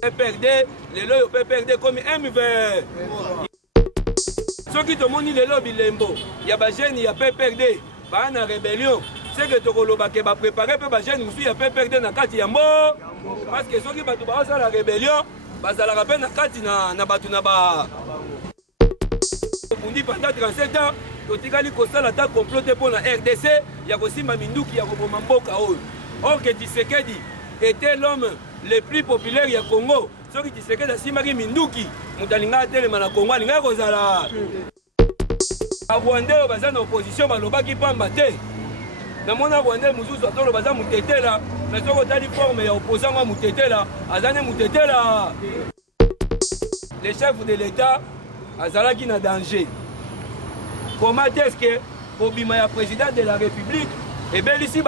PPRD, les lois PPRD comme M20. Ceux qui te montrent les lois bilembo, il y a des jeunes, il y a PPRD, il y a rébellion. C'est que tu as préparé pour les jeunes, il y a PPRD dans la carte Yambo. Parce que ceux qui ont la rébellion, ils ont rappelé la carte na Batunaba. Pendant 37 ans, tu as dit que ça a comploté pour la RDC, il y a aussi Mamindouki, il y a Mamboka. Or que Tshisekedi était l'homme le plus populaire du Congo. Ceux qui Tshisekedi a Simari Mindouki, Moutalinga Telemana Congo, Linga Kozala. A Rwanda, ils sont en opposition, ils sont qui pambate. Dans mon Rwanda, ils sont en opposition, ils sont là. Mais ceux qui ont dit forme, ils opposants, ils sont là. Ils sont là. Les chefs de l'État, ils sont en danger. Comment est-ce que le président de la République est bien ici,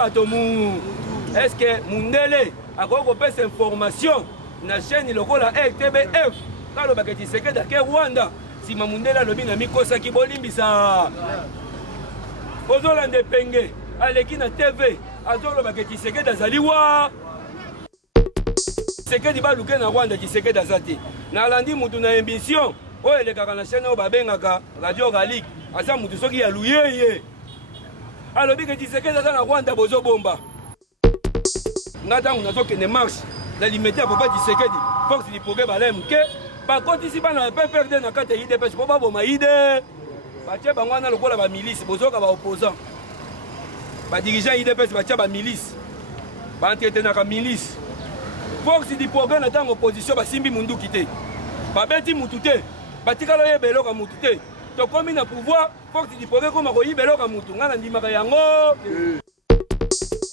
est-ce que Mundele a fait cette information dans la chaîne de la RTBF quand le Baketi Tshisekedi a Rwanda si Mundele a lobby na mikosa ki bolimbisa Ozolande Penge aleki na TV azolo Baketi Tshisekedi azali wa Tshisekedi baluke na Rwanda Tshisekedi azati na landi mutu na ambition oyo elekaka na chaîne oyo babengaka Radio Gallique aza mutu soki ya luyeye alobi ke Tshisekedi aza na Rwanda bozobomba ntango nazokende marche na limete ya papa Tshisekedi force du progrès balem ke bakotisi bana PPRD na kati ya IDPS mpo baboma ide batie bango wana lokola bamilisi bozoka baopposant badirigant IDPS batie bamilisi baentretenaka milisi force du progrès na ntango opposition basimbi munduki te babeti mutu te batikala oyeba eloka mutu te tokomi na pouvoir force du progrès koma koyiba eloka mutu nga na ndimaka yango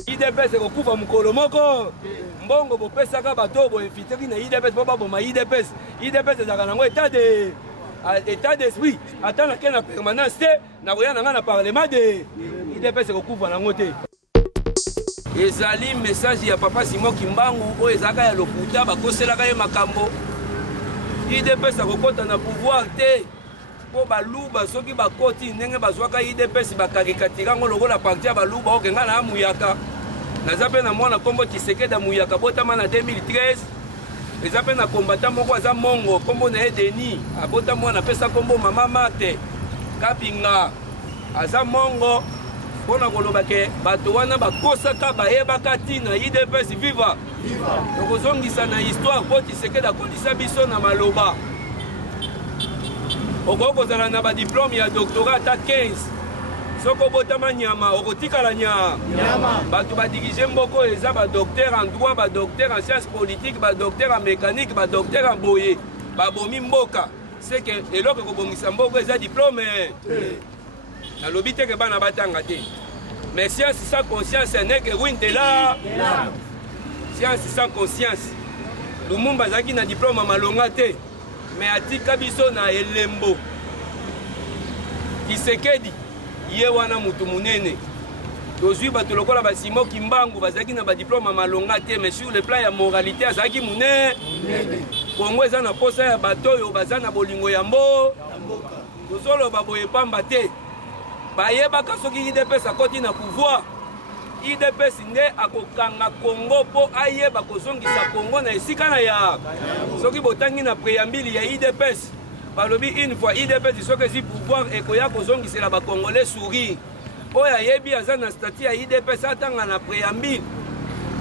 IDPS ekokufa mokolo moko mbongo bopesaka bato boinfiltraki na IDPS mpo baboma IDPS ezalaka nango état d'esprit ata nake na permanence te na koya na nga na parlement de IDPS ekokufa nango te ezali message ya papa Simon Kimbangu oyo ezalaka ya lokuta bakoselaka ye makambo IDPS akokota na pouvoir te po baluba soki bakoti ndenge bazwaka IDPS bakarikatira ngo lokola parti ya baluba okenga na amuyaka naza mpe na mwana kombo Tshisekedi amuyaka botama na 2013 eza mpe na kombata moko aza mongo kombo na ye Denis abota mwana apesa kombo mama Mate Kapinga aza mongo mpona koloba ke bato wana bakosaka bayebaka ntina IDPS viva tokozongisa na histoire po Tshisekedi akolisa biso na maloba okokozala na badiplome ya doctorat ata 15 soko obotama nyama okotikala nyama bato badirige mboko eza badocteur en droit badocteur en science politique badocteur en mécanique badocteur en boye babomi mboka seke eloko ekobongisa mboko eza diplome nalobi teke bana batanga te mais science sans conscience neke wintela science sans conscience Lumumba azalaki na diplome malonga te mais atika biso na elembo Tshisekedi ye wana mutu munene tozwi bato lokola Simon Kimbangu bazalaki na badiplome malonga te mais sur le plan ya moralité azalaki munene Kongo eza na posa ya bato oyo baza na bolingo ya mbo tozoloba boye pamba te bayebaka soki IDPS akoti na pouvoir IDPS nde akokanga Congo po ayeba kozongisa Congo na esika na ya soki botangi na préambile ya IDPS balobi une fois IDPS soki ezi pouvoir ekoya kozongisela bakongolais sourire oyo ayebi aza na statut ya IDPS atanga na préambile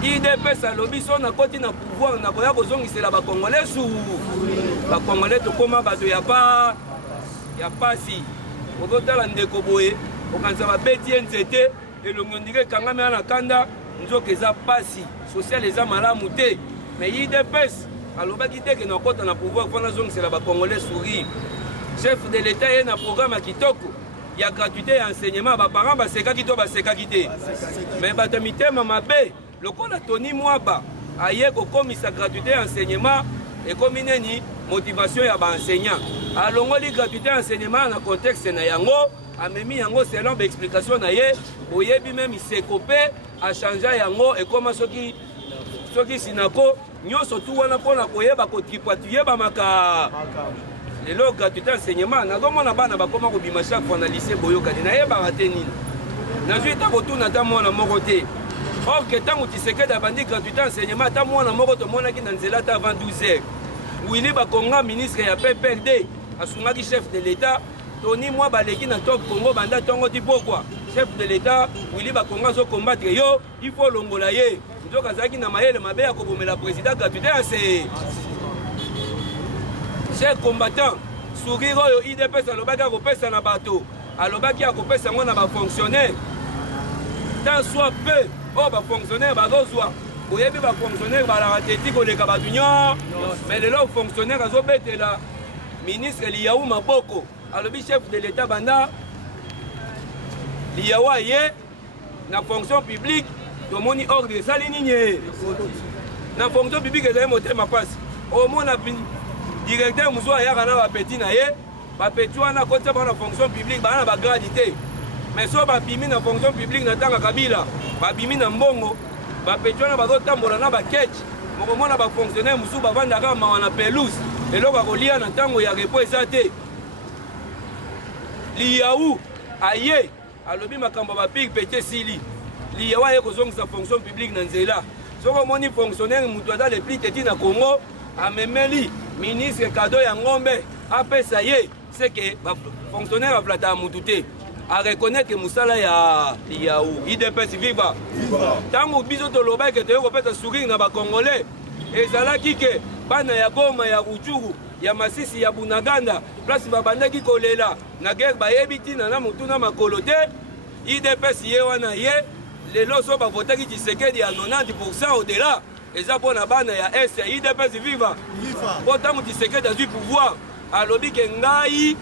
IDPS alobi so nakoti na pouvoir nakoya kozongisela bakongolais sourire bakongolais tokoma bato ya pasi okotala ndeko boye okanisa babeti ye nzete elongi ondire ekangami na kanda nzoka eza pasi social eza malamu te mais IDPS alobaki teke na kota na pouvoir mpo nazongisela bakongolais sourire chef de l'état ye na programme ya kitoko ya gratuité ya enseignement baparent basekaki to basekaki te mais bato mitema mabe lokola Tony Mwaba aye kokomisa gratuité ya enseignement ekomi neni motivation ya baenseignant alongoli gratuité ya enseignement na contexte na yango amemi yango selon baexplication na ye oyebi meme isekope achangea yango ekoma soki sinako nyonso tu wana mpona koyeba kotripwa tuyebamaka lelo gratuité enseignement nazomona bana bakoma kobima chaque fois na lycée boyokani nayebaka te nini nazwi ta kotuna ata mwana moko te Or que tant que Tshisekedi a vendu gratuité enseignement, tant moi na moko to mona ki na nzela avant 12h. Willy Bakonga ministre ya PPRD, asungaki chef de l'État, Tony moi baleki na top Congo banda tongo ti pourquoi chef de l'État Willy Bakonga zo combattre yo, il faut longola ye. Nzoka zaki na mayele mabe ya kobomela président gratuité c'est chers combattants, sourire oyo IDPS alobaki akopesa na bato, alobaki akopesa ngo na ba fonctionnaire. Tant soit peu, oh ba fonctionnaire bazozwa. Oyebi ba fonctionnaire balaka teti koleka bato nyo, mais lelo fonctionnaire azobetela ministre Liyaou Maboko, alobi chef de l'État banda Liyaou ye na fonction publique, tomoni ordre sali nini na fonction publique ezali motema pasi. Au moins directeur muzo ayaka na bapeti na ye, bapeti wana kotia bana fonction publique bana ba gradité. Mais so bapimi na fonction publique na tanga Kabila, babimi na mbongo, bapeti wana bazotambola na baketch, mokomona ba fonctionnaire musu bavandaka mawa na pelouse, eloko kolia na tango ya repos eza te. Liyaou aye alobi makambo bapik pete sili. Liyaou aye kozongisa fonction publique na nzela. Soko moni fonctionnaire mutu aza le plus teti na Congo, amemeli ministre Kado ya Ngombe apesa ye, c'est que fonctionnaire aflata mutu te. A reconnaître que Moussala ya Liyaou, IDPS viva. Tango biso toloba ke toyo kopesa sourire na ba Congolais. Ezalaki ke bana ya Goma ya Rutshuru, ya Masisi ya Bunaganda, place babandaki kolela na guerre bayebi tina na mutu na makolo te. IDPS ye wana ye lelo so bavotaki Tshisekedi ya 90% au-delà. Eza pona bana ya S ya IDPS viva. Po tango Tshisekedi azwi pouvoir, alobi ke ngai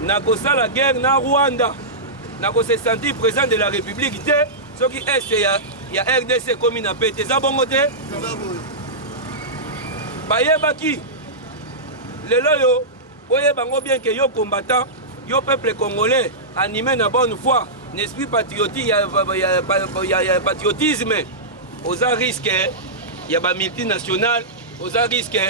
na la guerre na Rwanda, na se sentir président de la République te, ce qui est ya RDC comme na pété za bongo te. Bayebaki lelo yo oye bango bien que yo combattant, yo peuple congolais animé na bonne foi, n'esprit patriotique ya patriotisme, aux risque ya ba multinational, aux risque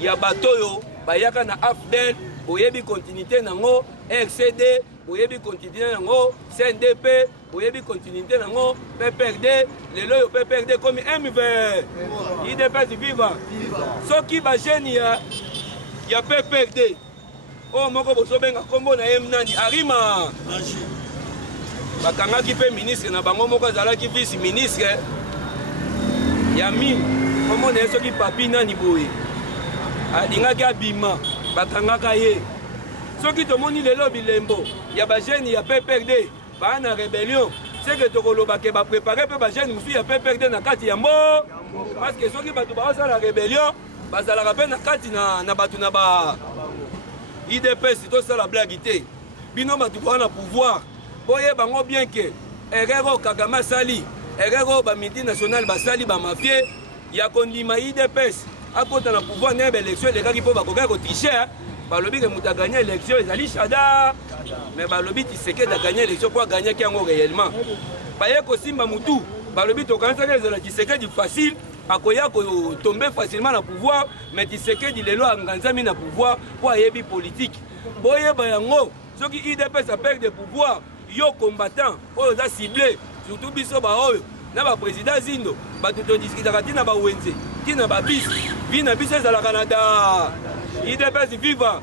ya batoyo bayaka na AFDEL, oyebi continuité nango RCD, oyebi continuité nango CNDP, oyebi continuité nango PPRD, lelo yo PPRD comme MV IDPS viva. Soki ba jeune ya PPRD o moko bozobenga kombo na nani Arima bakangaki pe ministre na bango moko azalaki vice ministre ya mine kombo na soki papi nani boye alingaki abima bakangaka ye. Soki tomoni lelo bilembo ya ba jeune ya PPRD ba na rébellion, c'est que tokoloba ke ba préparer pe ba jeune musu ya PPRD na kati ya mbo, parce que soki batu ba sa la rébellion bazalaka pe na kati na batu na ba IDPS to sa la blague te. Bino batu ba na pouvoir boye bango bien que erreur Kagame sali, erreur ba multinational ba sali ba mafia ya kondima IDPS akota na pouvoir na élection les gars qui peuvent bakoka ko tricher. Balobi que muta gagner l'élection ezali chada, mais balobi Tshisekedi a gagné l'élection pour gagner kiango réellement. Baye ko simba mutu, balobi to kanisa ke zela Tshisekedi facile, akoya ko tomber facilement na pouvoir, mais Tshisekedi lelo anganzami na pouvoir pour ayebi politique. Boye bayango, soki IDPS a perdre de pouvoir, yo combattant, oyo za ciblé, surtout biso ba oyo, na ba président Zindo, ba to discuter tina ba wenze, tina ba bis, vina biso za la Canada. IDPS viva.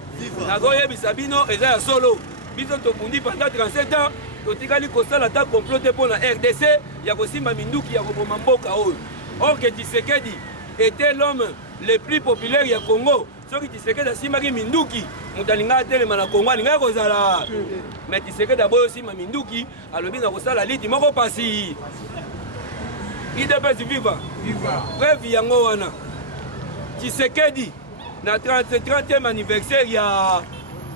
Nagoyebisa bino eza ya solo. Biso tobundi pendant 37 ans, totikali kosala ta complote pour la RDC, ya kosimba minduki ya koboma mboka oyo. Or que Tshisekedi était l'homme le plus populaire ya Congo. Soki Tshisekedi asimaki minduki, mutalinga telema na Congo alinga kozala. Mais Tshisekedi aboyo simba minduki, alobi na kosala liti moko pasi. IDPS viva. Bref yango wana. Tshisekedi na 30e anniversaire ya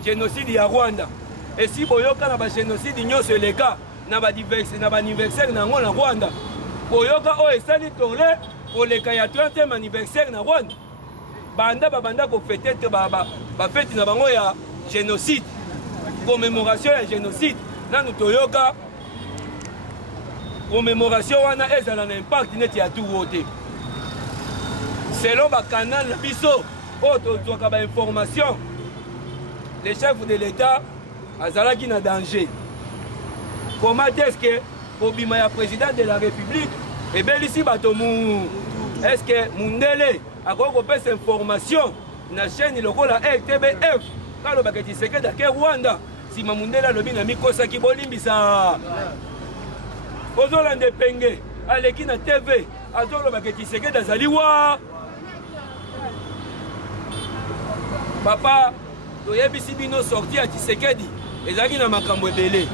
génocide ya Rwanda. Et si boyoka na ba génocide nyonso eleka na ba anniversaire nango na Rwanda, boyoka o esali tole koleka ya 30e anniversaire na Rwanda. Banda ko fête ba fête na bango ya génocide, commémoration ya génocide. Nanu toyoka commémoration wana ezala na impact neti ya tout wote. Selon ba canal biso autour information, le chef de l'État azalaki na danger. Comment est-ce que kobima ya président de la république ebelisi bato mu est-ce que mundele akoki kopesa information na chaîne lokola RTBF kalobaka Tshisekedi ake Rwanda nsima mundele alobi na mikosaki bolimbisa ozolanda epenge aleki na TV azolobaka Tshisekedi azali wa papa toyebisi bino sorti ya Tshisekedi ezalaki na makambo ebele.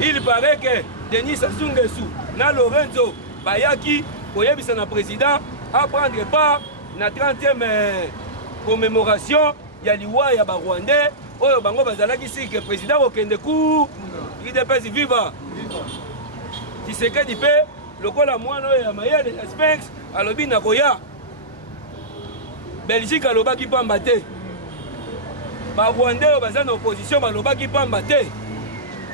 Il paraît que Denis Sassou Nguesso na Lorenzo bayaki koyebisa na président à prendre part na 30e commémoration ya liwa ya Barwandais oyo bango bazalaki sike président okende ku IDPS viva Tshisekedi pe lokola mwana oyo ya mayele ya Sphinx alobi na koya Belgique alobaki pamba te Barwandais oyo baza na opposition balobaki pamba te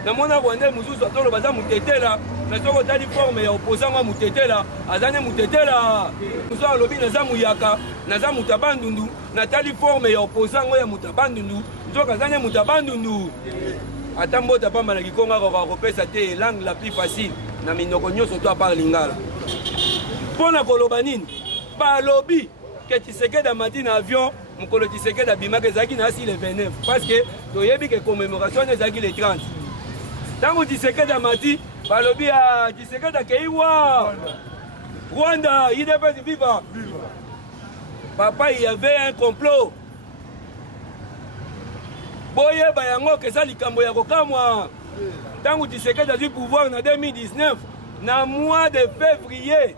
na mwana Rwandais mususu atolo baza mutetela na soko tali forme ya opposant wa mutetela azane mutetela mususu alobi naza muyaka naza mutabandundu na tali forme ya opposant ya mutabandundu nzoka azane mutabandundu ata mbota pamba na kikonga ko kopesa te langue la plus facile na minoko nyonso to apart lingala pona koloba nini balobi ke Tshisekedi amati na avion mukolo Tshisekedi abimaka ezalaki na asi le 29 parce que toyebi ke commémoration ezalaki le 30 tango Tshisekedi amati balobi ya Tshisekedi akei wa Rwanda IDPS viva papa il y avait un complot boyeba yango keza likambo ya kokamwa tango Tshisekedi azwi pouvoir na 2019 na mois de février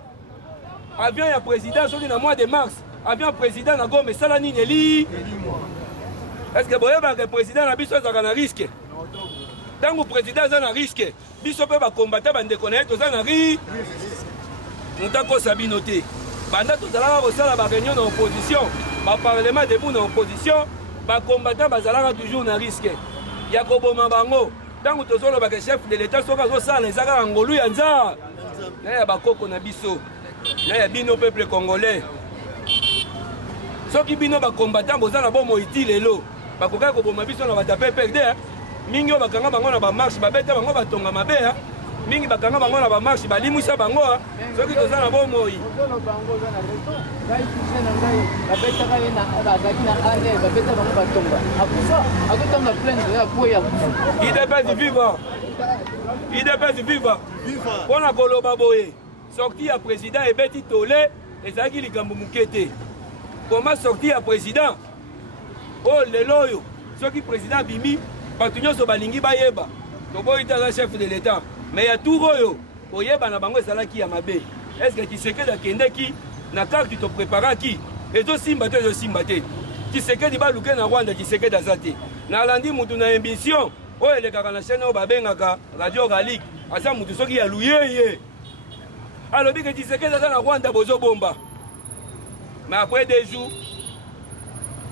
avion ya président soki na mois de mars avion président na Goma esala nini eli est-ce que boyebaka président na biso ezalaka na risque tango président aza na risque biso mpe bakombata bandeko na ye toza na mutu akosa bino te banda tozalaka kosala bareunion na opposition baparlement debout na opposition bakombata bazalaka toujours na risque ya koboma bango tango tozolobaka chef de l'état soki azosala eza kaka ngolu ya nza na ya bakoko na biso na ya bino peuple congolais soki bino bakombata boza na bomoi ti lelo bakokaki koboma biso na bato ya PPRD mingi oyo bakanga bango na bamarshe babeta bango batonga mabe mingi bakanga bango na bamarshe balimwisa bango soki toza na bomoi IDPS viva mpona koloba boye sorti ya président ebeti tole ezalaki likambo moke te koma sorti ya président oyo lelo oyo soki président bimi bato nyonso balingi bayeba toboyi te aza chef de l'état mais ya tour oyo koyeba na bango ezalaki ya mabe est-ce que Tshisekedi akendeki na karte topreparaki ezosimba te ezosimba te Tshisekedi baluke na Rwanda Tshisekedi aza te nalandi mutu na émission oyo elekaka na chaîne oyo babengaka radio Ralik aza mutu soki ya luyeye alobi ke Tshisekedi aza na Rwanda bozobomba mais après 2 jours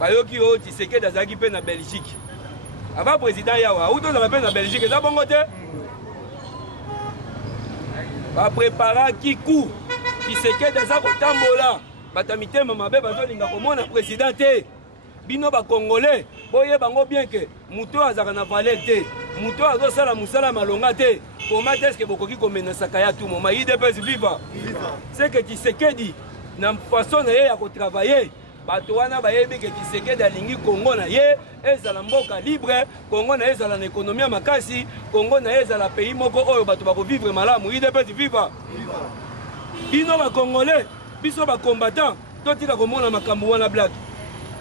bayoki oyo Tshisekedi azalaki mpe na Belgique avant président yawa ou tozala mpe na Belgique eza bongo te bapreparaki coup Tshisekedi aza kotambola bato ya mitema mabe bazolinga komona président te bino bakongolais boyeba bango bien ke mutu oyo azalaka na valeur te mutu oyo azosala mosala malonga te koma te eske bokoki komenasaka ya tu moma IDPS viva c'est que Tshisekedi na façon na ye ya kotravailler bato wana bayebi ke Tshisekedi alingi Kongo na ye ezala mboka libre Kongo na ye ezala na ekonomi ya makasi Kongo na ye ezala pays moko oyo bato bakovivre malamu IDPS viva bino bakongolais biso bakombatant totika komona makambo wana black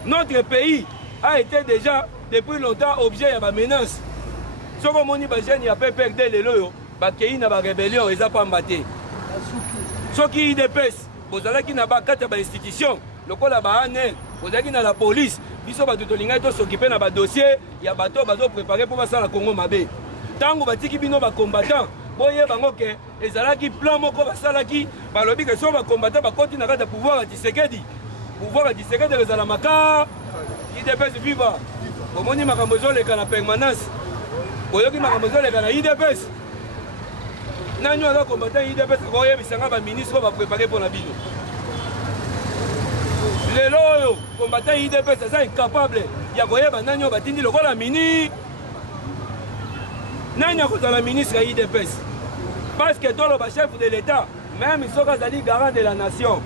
notre pays a été déjà depuis longtemps objet ya bamenace soko omoni bajeune ya PPRD lelo oyo bakei na barébellion eza pamba te soki IDPS bozalaki na bakati ya bainstitution lokola baane bozalaki na la police biso bato tolingaki tosokipe na badossier ya bato bazoprépare mpo basala Kongo mabe ntango batiki bino bakombatant boyeba bango ke ezalaki plan moko basalaki balobi ke so bakombatant bakoti na kati ya pouvoir ya Tshisekedi ezala maka IDPS viva omoni makambo ezoleka na permanence boyoki makambo ezoleka na IDPS nani aza kombatant IDPS akoyebisanga baministre oyo baprépare mpo na bino lelo oyo kombatant IDPS aza incapable ya koyeba nani oyo batindi lokola mini nani akozala ministre ya IDPS parce que tout le chef de l'État, même soki azali garant de la nation,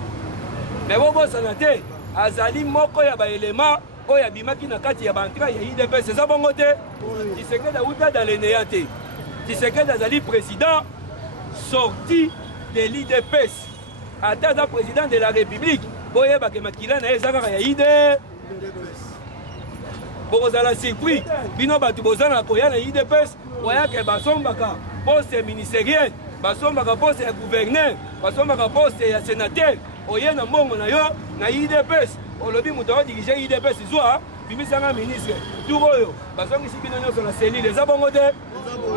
mais bobosana te azali moko ya baélément oyo abimaki na kati ya bantra ya IDPS eza bongo te. Tshisekedi awuta dans le néant te. Tshisekedi azali président sorti de l'IDPS, ata aza président de la République boyebake makila na ye eza kaka ya IDPS. Bokozala surpris bino bato bozala koya na IDPS oyake basombaka poste ministériel, basombaka poste ya gouverneur, basombaka poste ya sénateur, oye na mbongo na yo na IDPS olobi moto aodirige IDPS zwa bimisanga ministre tour oyo bazongisi bino nyonso na selile eza bongo te.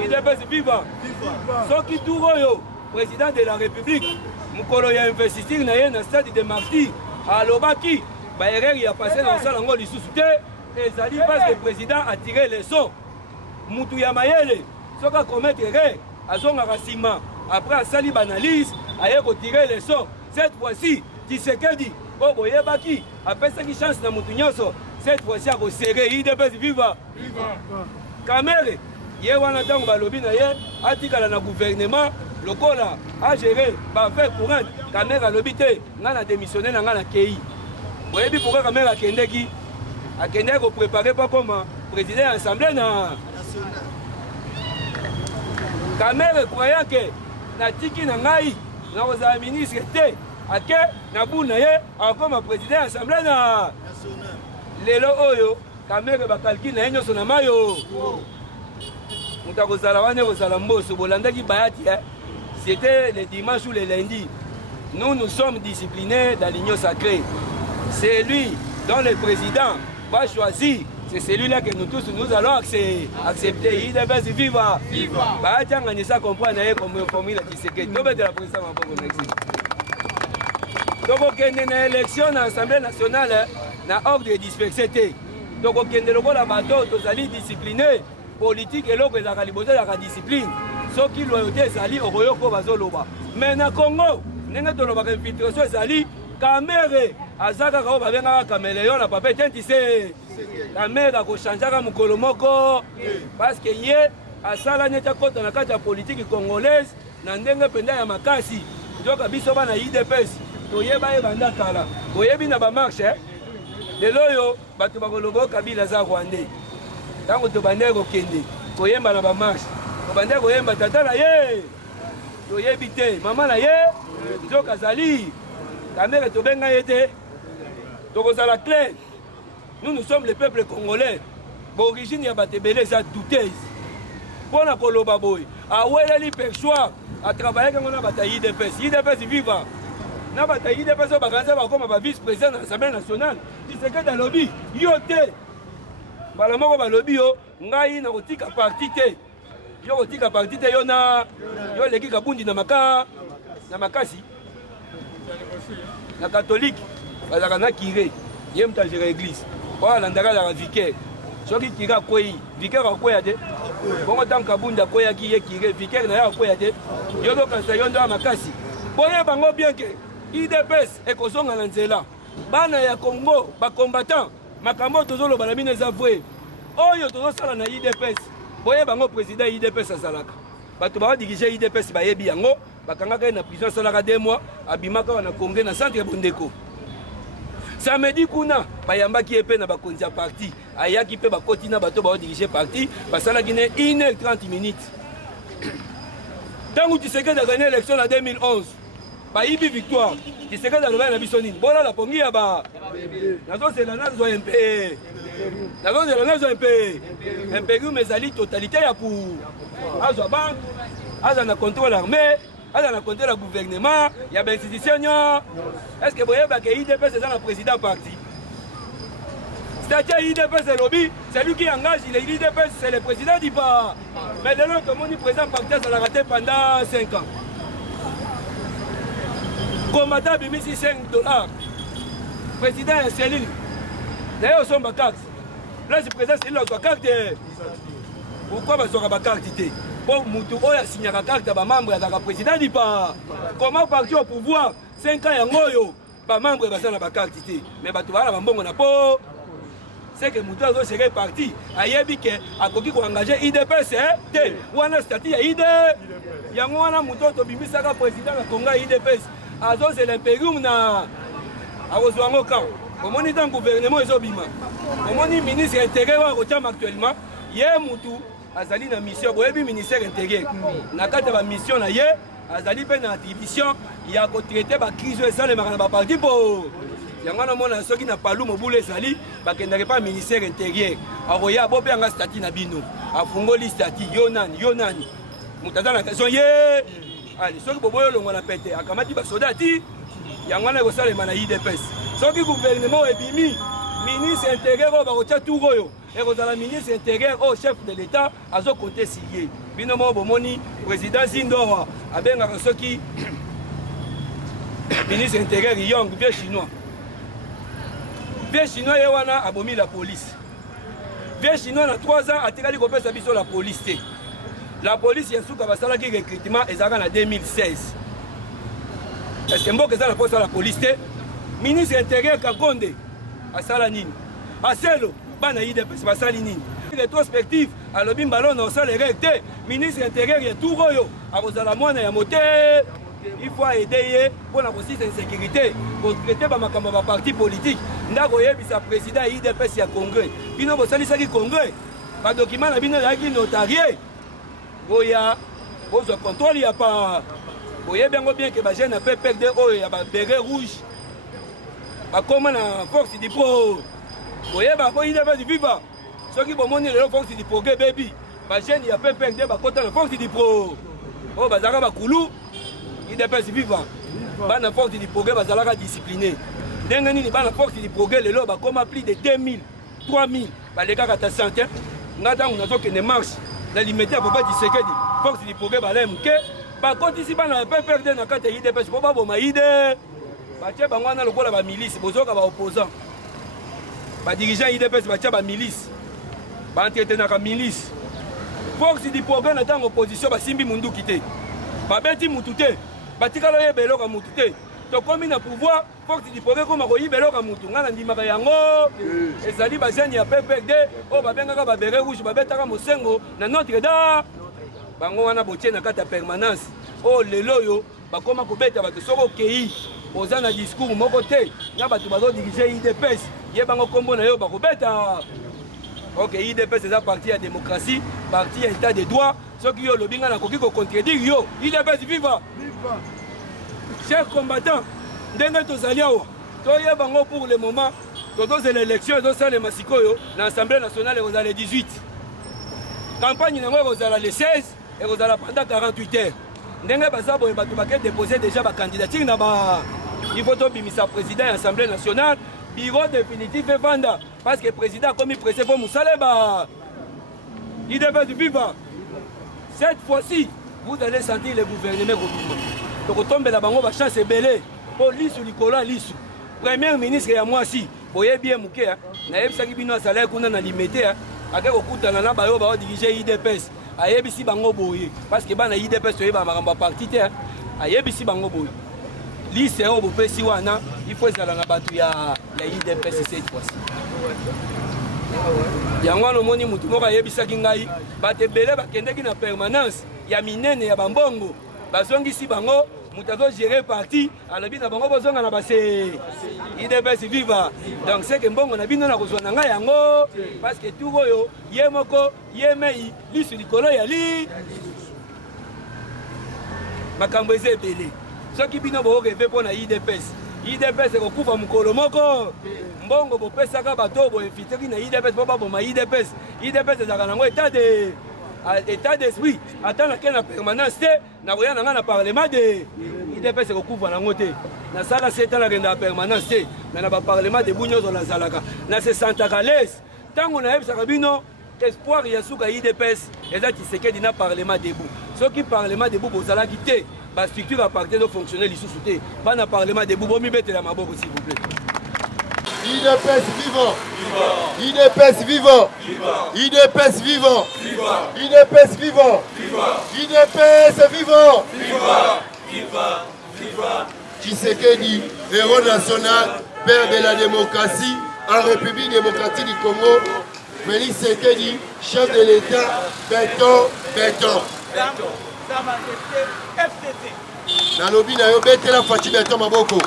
IDPS viva soki tour oyo président de la République mokolo ya investiture na ye na stade de martyr alobaki baerreur ya passé na osala yango lisusu te ezali parce que président a tiré leçon. Mutu ya mayele soki akomettre erreur azongaka nsima après asali banalyse aye kotirer leçon. Cette fois-ci Tshisekedi po boyebaki apesaki chance na mutu nyonso, cette fois-ci akosere IDPS viva Kamere ye wana ntango balobi na ye atikala na gouvernement lokola agéré baaffaire courante. Kamere alobi te nga na démissionné na nga na kei. Boyebi pourquoi Kamere akendeki préparer pas comme président de l'Assemblée nationale. Kamere croyant que na tiki na ngai na oza ministre te ake na buna ye comme président de l'Assemblée nationale. Lelo oyo Kamere bakalki na nyonso na mayo. Muta kozala wane kozala mboso bolandaki bayati c'était le dimanche ou le lundi. Nous sommes disciplinés dans l'union sacrée. C'est lui dont le président va choisir, c'est celui-là que nous tous nous allons accepter. IDPS viva. Bayati anganisa comprendre comme formule de Tshisekedi. Nous mettons la présidence en bonne merci. Donc on a une élection dans l'Assemblée nationale na ordre de disperser. Donc on a le bateau tozali discipliné politique et l'autre la libosé la discipline. Ce qui loyauté zali okoyoko bazoloba. Mais na Congo, ndenge toloba infiltration zali Kamere azaka ko babenga caméléon na papa tentise. Kamere ko changeaka mukolo moko parce que ye asala neta kota na kati ya politique congolaise na ndenge penda ya makasi. Ndoka biso bana IDPS toyeba ebanda kala. Boyebi na ba marche lelo yo bato bakolobo Kabila za Rwandais. Tango to bande ko kende koyemba na ba marche. Ko bande koyemba tata na ye. Toyebi te mama na ye ndoka zali. Kamere tobenga yete. Tokozala clair. Nous sommes le peuple congolais. L'origine ya batebele sa douteuse. Pour na koloba boy. Awele li perchoir a travailler comme on a bataille IDPS. IDPS viva. Na bataille IDPS bakanza ba comme ba vice-président de l'Assemblée nationale. Tshisekedi dans lobby. Yote. Bala moko ba lobby yo ngai na kotika parti te. Yo kotika parti te yo na yo leki kabundi na makasi. Na catholique bazaka na kire ye mutagera église oyo alandaka zaka vicaire soki kire akwei vicaire akwea te bongo ntango kabunda akweyaki ye kire vicaire na ye akwea te yo tokanisa yo ndo ya makasi boye bango bien ke IDPS ekozonga na nzela bana ya Congo bacombattant makambo tozoloba na bino eza vrai oyo tozosala na IDPS boye bango président IDPS azalaka bato baodirige IDPS bayebi yango bakangaka ye na prison asalaka 2 mois abimaka wana congrès na centre bondeko samedi kuna bayambaki ye mpe na bakonzi ya parti ayaki mpe bakoti na bato baodirige parti basalaki ne 1h30 minutes ntango Tshisekedi aganye élection na 2011 bayibi victoire Tshisekedi alobaki na biso nini bolala pongi ya ba nazozela nazwa mpe imperium ezali totalité ya pour azwa banque aza na contrôle armé aza na contrôle la gouvernement ya ba institution est-ce que boyeba ke IDPS est dans le président parti c'est-à-dire IDPS lobby c'est lui qui engage l'IDPS c'est le président du pas mais de l'autre monde président parti ça l'a raté pendant 5 ans combattant bimisi $5 président ya cellule d'ailleurs son carte là c'est président c'est la carte pourquoi bazora ba carte té pour mutu oya signaka carte ba membre ya président di pas comment parti au pouvoir 5 ans ya ngoyo ba membre bazana ba carte té mais bato bala mbongo na po c'est que mutu azo serrer parti ayebi ke akoki ko engager IDPS té wana statut ya IDPS yango wana mutoto bimisaka président na Congo IDPS azose l'imperium na akozwa ngo quand omoni dans gouvernement ezobima omoni ministre intérieur wa kotiama actuellement ye mutu azali na mission boyebi ministère intérieur na kati ya mission na ye azali pe na attribution ya kotraiter bakrize esalemaka na baparti po yango namona soki na palu mobulu ezali bakendaki pa ministère intérieur akoya bo mpe yanga stati na bino afungoli stati yo nani moto aza na question ye ali soki boboyo olongwa na pete akamati basoda ti yango wana ekosalema na IDPS soki gouvernement ebimi ministre intérieur oyo bakotia tour oyo ekozala ministre intérieur oyo chef de l'état azokote siye bino moko bomoni président Zindora abengaka soki ministre intérieur Yong vieux chinois ye wana abomi la police vieux chinois na 3 ans atikali kopesa biso la police te la police ya suka basalaki recrutement ezalaka na 2016 est-ce que mboka eza na posa la police te ministre intérieur Kakonde asala nini aselo bana IDPS basali nini rétrospective alobi mbalo na osala te ministre intérieur ya tour oyo akozala mwana ya mote il faut aider ye pour la justice et sécurité pour traiter ba makambo ba parti politique ndako yebisa président IDPS ya congrès bino bosalisaki congrès ba document na bino yaki notarié boya bozo contrôle ya pa boye bengo bien que ba jeune peu perdre oyo ya ba béret rouge ba koma na force du pro boye ba ko IDPS viva soki bomoni le force du progrès baby ba jeune ya peu perdre ba kota na force du pro oh bazaka ba kulu IDPS vivant bana force du progrès bazalaka discipliné ndenge nini bana force du progrès lelo bakoma plus de 2000 3000 balekaka ta santé ngata unazokende marche na limité papa Tshisekedi force du progrès balem ke bakotisi bana PPRD na kata IDPS po baboma ide batie bango wana lokola ba milice bozoka ba opposant ba dirigeant IDPS batie ba milice ba entretenaka milice force du progrès na tango opposition basimbi munduki te babeti mutu te batikalo ye beloka mutu te tokomi na pouvoir force du progrès koma koyibeloka mutu ngana ndimaka yango ezali bazeni ya PPRD oyo babengaka babere rouge babetaka mosengo na Notre Dame bango wana botie na kati ya permanence oyo lelo oyo bakoma kobeta bato soko okei oza na discours moko te na bato bazodirige IDPS ye bango kombo na yo bakobeta ok IDPS eza parti ya démocratie parti ya état de droit soki yo lobi nga nakoki kocontredire yo IDPS viva chers combattants ndenge tozali awa toyeba ngo pour le moment tozozela élection ezosalema sikoyo na assemblée nationale ekozala le 18 campagne nango ekozala le 16 ekozala pendant 48 heures ndenge baza boye bato bake déposer déjà bacandidature na ba il faut tobimisa président ya assemblée nationale bureau définitif evanda parce que président akomi pressé po mosala ba IDPS viva cette fois-ci vous allez sentir le gouvernement kobima tokotombela bango bachance ebele po lisu likolo ya lisu premier ministre ya mwasi boyebi ye moke nayebisaki bino azalaki kuna na limete ake kokutana na bayo baodirige IDPS ayebisi bango boye parce que bana IDPS toyeba makambo ya parti te ayebisi bango boye liste oyo bopesi wana il faut ezala na bato ya IDPS cette fois-ci yango wana omoni mutu moko ayebisaki ngai bato ebele bakendeki na permanence ya minene ya bambongo bazongisi bango mutu azogere parti alobi na bango bozonga na base IDPS viva donc seke mbongo na bino na kozwa na ngai yango parce que tour oyo ye moko ye mei lisu likolo ya li makambo eza ebele soki bino booreve mpo na IDPS ekokufa mokolo moko mbongo bopesaka bato boinfiltreki na IDPS mpo baboma IDPS ezalaka nango état d'esprit ata nake na permanence te na koya na nga na parlement de IDPS ekokufa nango te nasala 7 ans nakenda ya permanence te me na baparlement de bu nyonso nazalaka na se santaka lese ntango nayebisaka bino espoir ya suka IDPS eza Tshisekedi na parlement debu soki parlement debu bozalaki te bastructure ya parti ezofonctionne lisusu te bana parlement debu bomibetela maboko s'il vous plaît. IDPS vivant, IDPS vivant, IDPS vivant, IDPS vivant, IDPS vivant, Tshisekedi, héros national, père de la démocratie en République démocratique du Congo. Félix Tshisekedi, chef de l'État, béton. nalobi na yo betela Fachi Beton maboko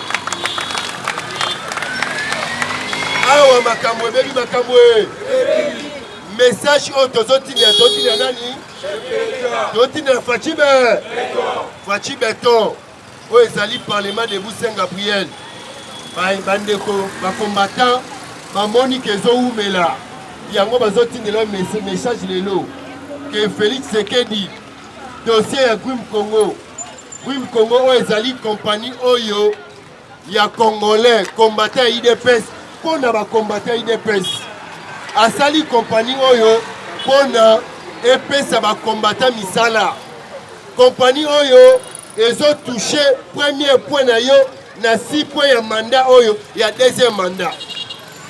awa makambo ebebi makambo message oyo tozotinda nani tozotinda Fachi Beton oyo ezali parlement de Saint Gabriel bandeko bacombattant bamoni ke ezoumela yango bazotindela message lelo ke Félix Tshisekedi dossier ya Gwim Congo oyo ezali compagnie oyo ya congolais combattant ya IDPS mpona bacombattant ya IDPS asali compagnie oyo mpona epesa bacombattant misala compagnie oyo ezotouche premier point na yo na 6 points ya mandat oyo ya deuxième mandat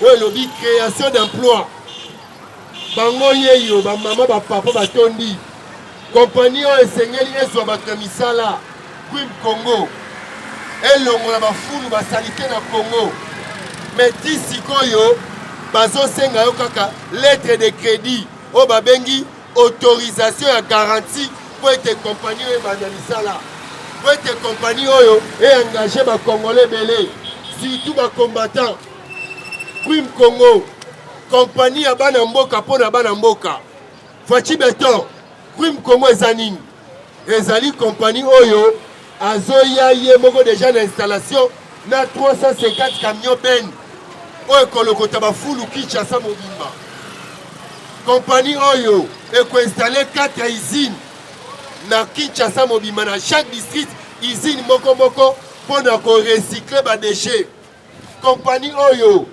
oyo elobi création d'emploi bango yeyo bamama bapapa batondi compagnie oyo esengeli ezwa bato ya misala Gwim Congo elongola bafulu basali te na Congo mais ti sikoyo bazosenga yo kaka lettre de crédit oyo babengi autorisation ya garantie po ete compagnie oyo ebanda misala po ete compagnie oyo eengage bacongolais ebele surtout bacombattant Gwim Congo compagnie ya bana mboka mpona bana mboka Fachi Beton Gwim Congo eza nini ezali compagnie oyo azoya ye moko déjà na installation na 350 camions ben oyo kolokota bafulu Kinshasa mobimba compagnie oyo ekoinstalle 4 usines na Kinshasa mobimba na chaque district usine moko mpona korecycle badéchet compagnie oyo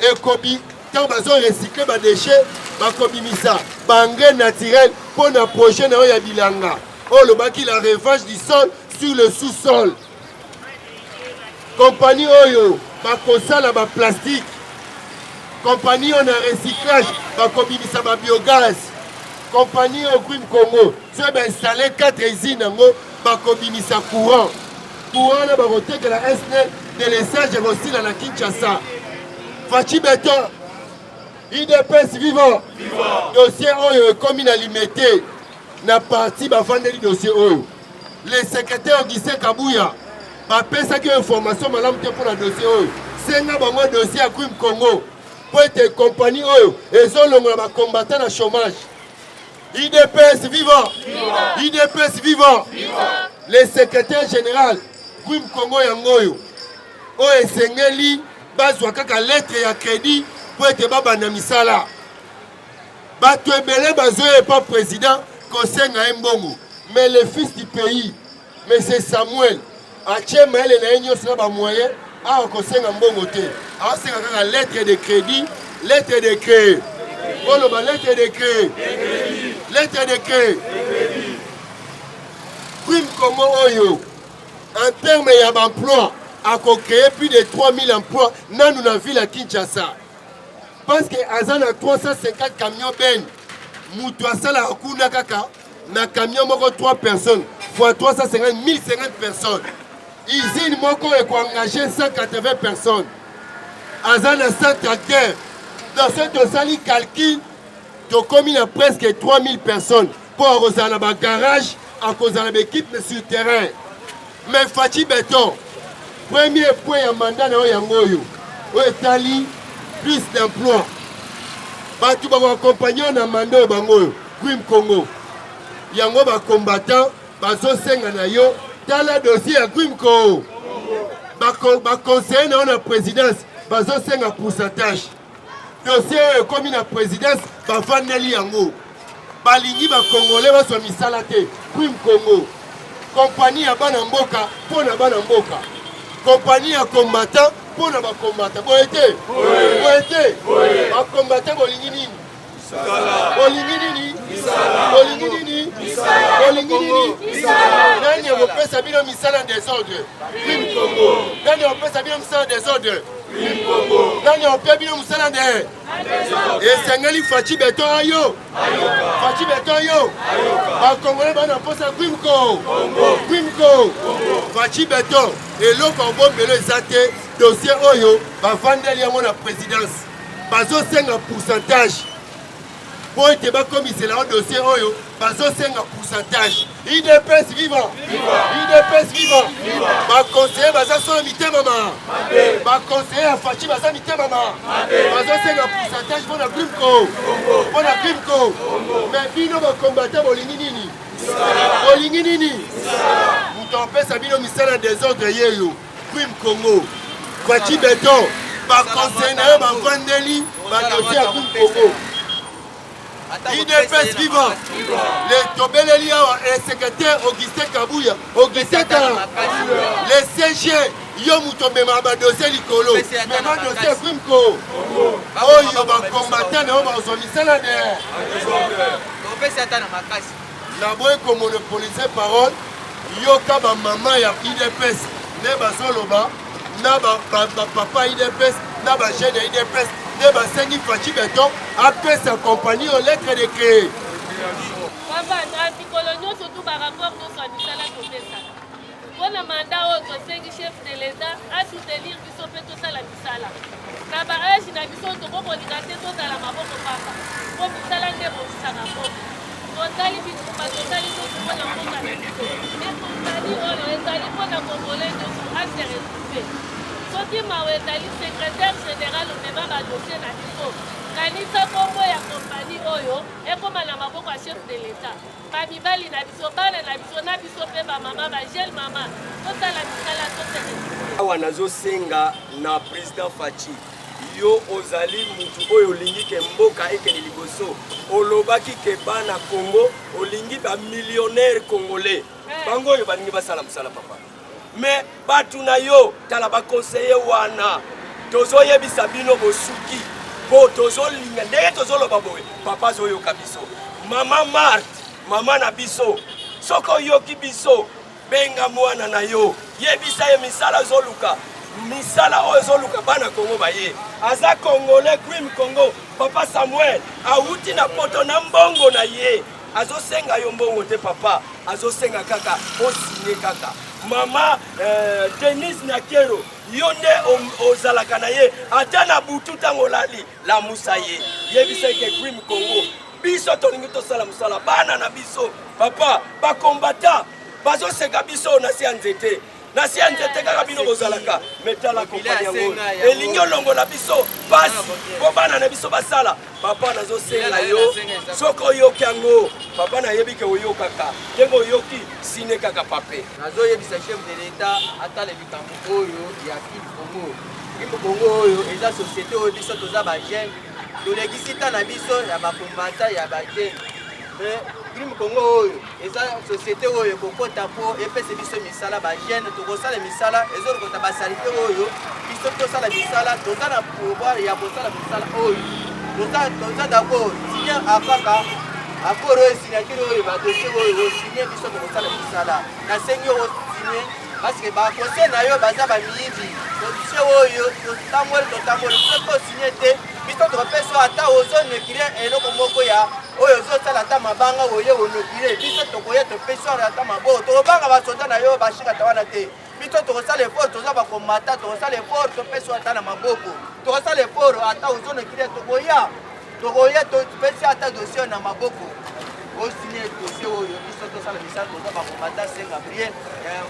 ekobi ntango bazorecycle badéchet bakobimisa baengrais naturel mpona projet na oyo ya bilanga oyo lobaki la revanche du sol sur le sous-sol compagnie oyo bakosala baplastique compagnie oyo na recyclage bakobimisa babiogaz compagnie oyo Gwim Congo soki bainstalle 4 usines yango bakobimisa courant na bakotekela SNEL de lesage ekosila na Kinshasa Fachi Beton IDPS vivant dossier oyo ekomi na limité na parti bafandeli dossier oyo le secrétaire Augustin Kabuya bapesaki information malamu te mpona dossier oyo senga bango dossier ya Gwim Congo po ete compagnie oyo ezolongola bacombattant na chômage IDPS vivant le secrétaire général Gwim Congo yango oyo esengeli bazwa kaka lettre ya crédit po ete babanda misala bato ebele bazoya epa président kosenga ye mbongo mais le fils du pays monsieur Samuel atie mayele na ye nyonso na bamoyen awa kosenga mbongo te aosenga kaka lettre de crédit oloba lettre de crédit Gwim Congo oyo en terme ya baemploi akocréer plus de 3000 emplois nanu na ville ya Kinshasa parce que aza na 350 camions ben mutu asalaka kuna kaka na camion moko 3 personnes fois 350 1050 personnes usine moko ekoengage 180 personnes aza na 100 tracteurs dans ce tosali calcul tokomi na presque 3000 personnes mpo akozala na bagarage akozala na baéquipe sur terrain mais Fachi Beton premier point ya mandat na oyo yango oyo etali plus d'emploi bato bakoaccompagne na mandat oyo bango oyo Gwim Congo yango bacombattant bazosenga na yo tala dossier ya Gwim Congo baconseiller na yo na présidence bazosenga pourcentage dossier oyo ekomi na présidence bafandeli yango balingi bacongolais bazwa misala te Gwim Congo compagnie ya bana mboka mpo na bana mboka compagnie ya combattant mpo na bacombattant boye te bacombattant bolingi nini nani akopesa bino misala désordre Gwim Congo nani akopesa bino misala désordre Gwim Congo nani akopesa bino misala de esengeli Fachi Beton ayo bakongolais bana mposa Gwim Congo Fachi Beton eloko obombelo eza te dossier oyo bafandeli yango na présidence bazosenga pourcentage po ete bakomisela o dossier oyo bazosenga pourcentage. IDPS vivant. IDPS vivant. Baconseiller baza solo mitema mama. Baconseiller ya Fachi baza mitema mama. Bazosenga pourcentage pour la Grimco. Pour la Grimco. Mais bino bakombata bolingi nini? Bolingi nini? Mutopesa bino misala désordre yeyo. Grim Congo. Fachi Beton. Baconseiller na yo bavandeli badossier ya Grim Congo. IDPS vivant. Le Tobeleli, le secrétaire Augustin Kabouya, Augustin Kara, le CG, Yomutombe Mabadossé Likolo, maintenant dossier Grimco. Oh, il va combattre, on va se mettre là derrière. La boue comme monopoliser parole, Yoka ba maman ya IDPS, ne basoloba, na ba papa IDPS, na ba jeune IDPS. Basengi Fachi Beton après sa compagnie aux lettres de créer. Papa, nous surtout par rapport à nos misala topesaka. Pour le mandat au tosengi chef de l'État à soutenir biso pe tosala misala. Na barrage na biso toko kolinate tozala maboko papa. Po misala nde bosaka po. Tozali biso batozali biso mpona mboka na biso. Mais tozali oyo ezali mpona congolais nyonso ase retrouver. Soki mawe ezali secrétaire général omema badossier na biso kanisa kombo ya kompani oyo ekoma na maboko ya chef de l'État. Bamibali na biso bana na biso na biso mpe bamama bagele mama tosala misala tosele. Awa nazosenga na président Fachi yo ozali mutu oyo olingi ke mboka ekende liboso olobaki ke bana Congo olingi ba millionnaire congolais bango oyo balingi basala musala papa. Mais batuna yo tala ba conseiller wana tozoyebisa bino bosuki po tozolinga ndenge tozoloba boye papa zoyoka biso mama Marthe mama na biso soko yoki biso benga mwana na yo yebisa ye misala zoluka misala oyo zoluka bana Congo baye aza congolais Grim Congo papa Samuel auti na poto na mbongo na ye azosenga yo mbongo te papa azosenga kaka osine kaka mama Denise Nakero yonde ozalaka na ye ata na butu tango lali la musaye yebisa ke Grim Congo biso tolingi tosala musala bana na biso papa ba combattant bazoseka biso na si nzete na si nzete kaka bino bozalaka metala kompani yango elingi olongola biso pasi po bana na biso basala papa nazosenga yo soko oyoki yango papa nayebi ke oyokaka ndengo oyoki sine kaka pape nazoyebisa chef de l'État atala likambo oyo ya Grim Congo oyo eza société oyo biso toza bagene tolekisi ta na biso ya bakombata ya bagene Grim Congo oyo eza société oyo kokota po epese biso misala bagene tokosala misala ezolokota basalite oyo biso tosala misala toza na pouvoir ya kosala misala oyo toza d'accord signer akaka accord oyo signature oyo badossier oyo osigner biso tokosala misala nasengi oyo signer parce que baconseil na yo baza bamiyimbi dossier oyo totamboli soki osigner te biso tokopesa ata ozonekile eloko moko ya oyo ozosala ata mabanga oye onokile biso tokoya topesa ata maboko tokobanga basoda na yo bashikata wana te biso tokosala effort toza bakomata tokosala effort topesa ata na maboko tokosala effort ata ozonekile tokoya topesa ata dossier na maboko osigner dossier oyo biso tosala misala toza bakomata Saint Gabriel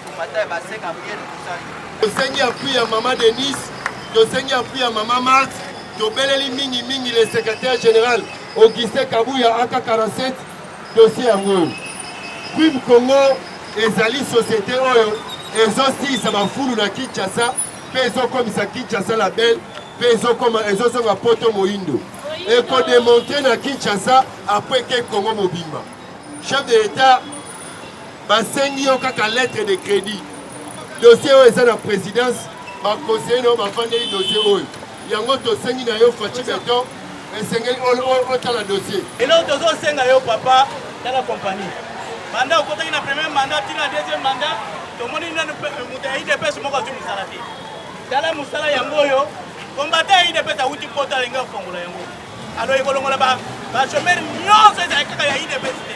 komata ba Saint Gabriel tosali tosengi appui ya mama Denise tosengi appui ya mama Marthe tobeleli mingi le secrétaire général Augustin Kabouya AK47 dossier yango Grim Congo ezali société oyo ezosilisa bafulu na Kinshasa mpe ezokomisa Kinshasa label mpe ezozonga poto moyindo ekodémontre na Kinshasa après ke Congo mobimba chef de l'État basengi yo kaka lettre de crédit dossier oyo eza na présidence baconseiller no bafandeli dossier oyo yango tosengi na yo Fachi Beton esengeli otala dossier eloko tozosenga yo papa tala compagnie mandat okotaki na premier mandat tina deuxième mandat tomoni nanu moto ya IDPS moko azwi mosala te tala mosala yango oyo kombata ya IDPS awuti poto alingi afongola yango alo ekolongola bachomere nyonso ezali kaka ya IDPS te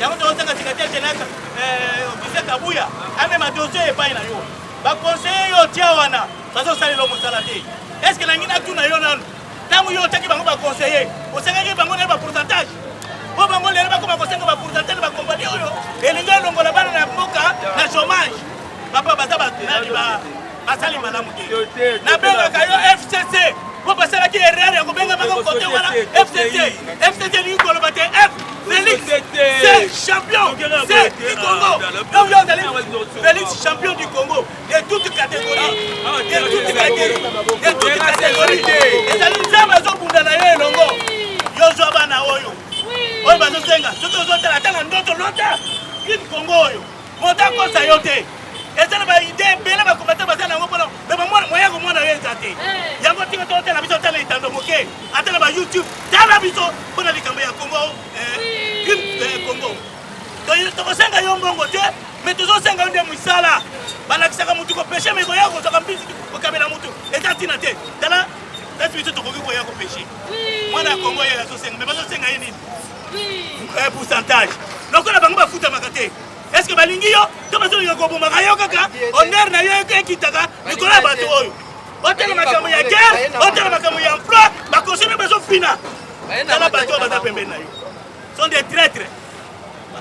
yango tozosenga secrétaire général Augustin Kabouya amema dossier epai na yo baconseiller yo tia wana bazosalela mosala te est ce que nangi natuna yo nanu ntango yo otaki bango baconseiller osengaki bango na bapourcentage po bango lelo bakoma kosenga bapourcentage bakompani oyo elingi elongola bana na mboka na chômage papa baza basali malamu te nabengaka yo FCC po basalaki erreur ya kobenga bango kote wana FCC elingi koloba te Félix c'est champion c'est du Congo donc yo ozali Félix champion du Congo de toute catégorie ezali nzambe azobunda na ye elongo yo zwa bana oyo oyo bazosenga soki ozotala ata na ndoto lota du Congo oyo moto akosa yo te ezali baide ebele bakombate baza nango mpona moya komona yo eza te yango tika totala biso tala etando moke ata na bayoutube tala biso mpona likambo ya Congo Congo tokosenga yo mbongo te me tozosenga yo nde misala balakisaka mutu kopeshe me koya kozwaka mbisi kokabela mutu eza ntina te tala tati biso tokoki koya kopeshe mwana ya Congo ye azosenga me bazosenga ye nini pourcentage lokola bango bafutamaka te est-ce que balingi yo to bazolinga kobomaka yo kaka honneur na yo ekitaka likolo ya bato oyo otala makambo ya guerre otala makambo ya emploi bakonsome bazofina tala bato oyo baza pembeni na yo sont des traîtres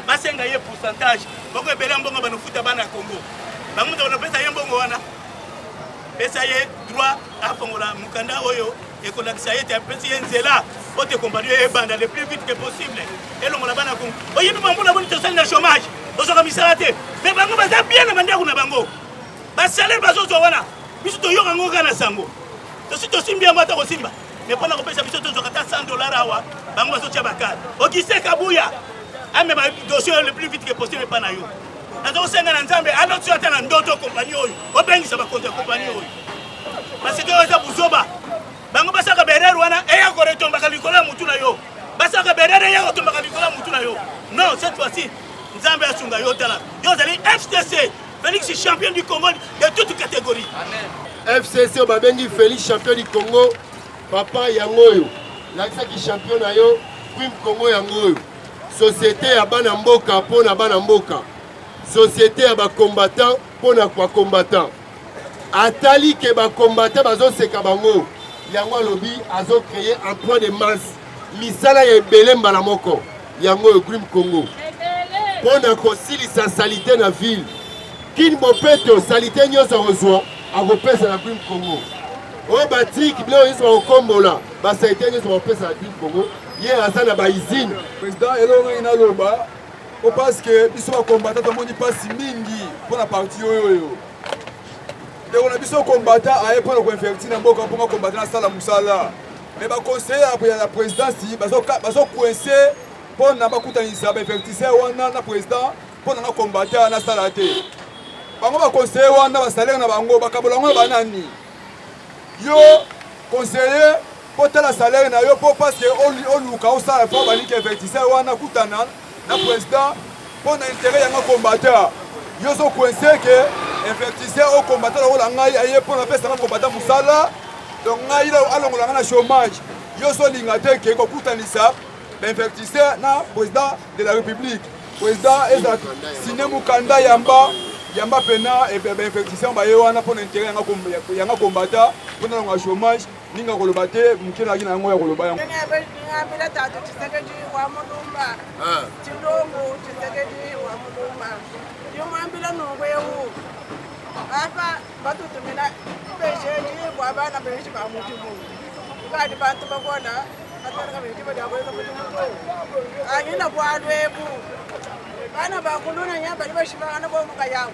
basenga ye pourcentage boko ebele mbongo banofuta bana Congo bango moto banopesa ye mbongo wana pesa ye droit afongola mukanda oyo ekolakisa ye te apesi ye nzela po te kompani yo ebanda le plus vite que possible elongola bana Congo oyebi bambula boni tosali na chômage ozwaka misala te me bango baza bien na bandako na bango basalaire bazozwa wana biso toyoka yango kaka na sango tosi tosimbi yango ata kosimba me mpona kopesa biso tozwaka ata $100 awa bango bazotia bakade okise kabuya ame badossier le plus vite que possible epa na yo nazokosenga na nzambe alotio ata na ndoto kompani oyo obengisa bakonzi ya kompani oyo baseke oyo eza buzoba bango basaka berere wana eya koretombaka likolo ya mutu na yo basaka berere eya kotombaka likolo ya mutu na yo non cette fois-ci nzambe asunga yo tala yo ozali FCC Félix champion du Congo de toute catégorie FCC obabengi Félix champion du Congo papa yango oyo lakisaki champion na yo Prime Congo yango oyo société ya bana mboka mpona bana mboka société ya bacombattant mpona bacombattant atali ke bacombattant bazoseka bango yango alobi azocreye emploi de masse misala ya ebele mbala moko yango oyo Prime Congo mpona kosilisa salite na ville kini mopeto salite nyonso akozwa akopesa na Prime Congo oyo batiki biloko nyonso bakokombola basalite nyonso bakopesa na Prime Congo ye aza na baizine président elongo ngai naloba po parce que biso bakombata tomoni mpasi mingi mpona parti oyo ndeko na biso kombata aye mpona koinverti na mboka mponga kombata nasala mosala me baconseiller ya présidence bazocoince mpona bakutanisa bainvertisseur wana na président mpona nga kombata nasala te bango baconseiller wana basalaire na bango bakabola yango na banani yo conseiller po tala salaire na yo po parce que oluka osala fo baliki investisseur wana kutana na président po na intérêt yanga combattant yo so coincé que investisseur au combattant la ngai aye po na pesa na combattant musala donc ngai la alongola na chômage yo so linga te ke ko kutanisa investisseur na président de la république président eza signé mukanda yamba pena et investisseur ba yo wana po na intérêt yanga combattant po na nga chômage ninga koloba te mukena kina ngo ya koloba yango ngabila tatu tisekedi wa mulumba tilongo tisekedi wa mulumba yomambila nongwe wu apa batutumila bejeji kwa bana bejeji ba mutimu kadi bantu bakona ataka bejeji ba dakweza mutimu anyina kwa lwebu bana bakuluna nyamba libashiba ana bo mukayangu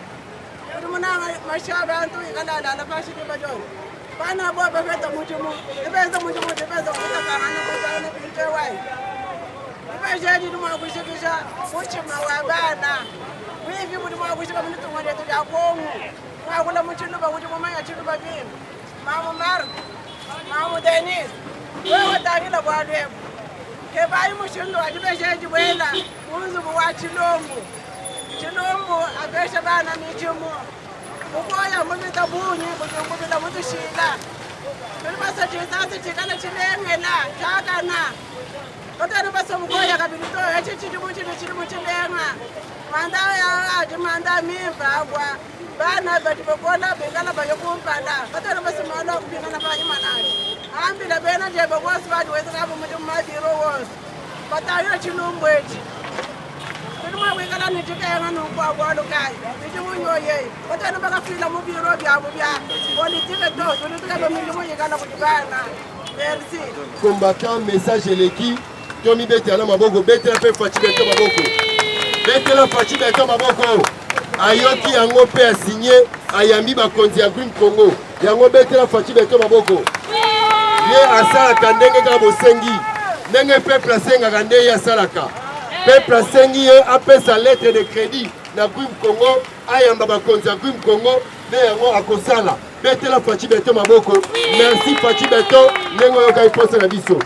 mutumuna mashaba antu ikalala la fashi bajo bana bo befeta mutumu ibeza mutumu ibeza kutaka hana kutana binte wai ibejeji duma kushikisha kuchima wa bana wivi mutumu kushika mtu ngode tu ya kongu ngakula mutumu ba mutumu manya chitu ba bim mamu mar mamu denis wewe tagila kwa lwebu ke bayi mushindo adibejeji bwela uzu bwa chilombo abesha bana michumu ukoya mumita bunyi kujungubila mutushila tulibasa chisasi chikana chilengela chakana kotani basa mukoya kabilito echi chilimu chilenga manda ya aji manda mimba agwa bana bati bokola bengala bayokumpala kotani basa mwana kubingana banyi manani ambila bena je bogosi badi wezana bo mje madiro wons batayo chilumbweji tuma wekala ni tikanga no kwa gwalo kai ndi munyoye batano bakafila mu biro bya politique to politique ba milimu yekala kujibana. Merci. Combattant message eleki Tomi betela maboko betela pe Fachi Beto maboko betela Fachi Beto maboko ayoki yango pe a signé ayambi bakonzi ya Green Congo yango betela Fachi Beto maboko ye asalaka ndenge kaka bosengi ndenge peuple asengaka nde ye asalaka peuple asengi ye apesa lettre de crédit na Green Congo ayamba bakonzi ya Green Congo nde yango akosala betela Fachi Beto maboko. Merci Fachi Beto ndenge oyoka iposa na biso.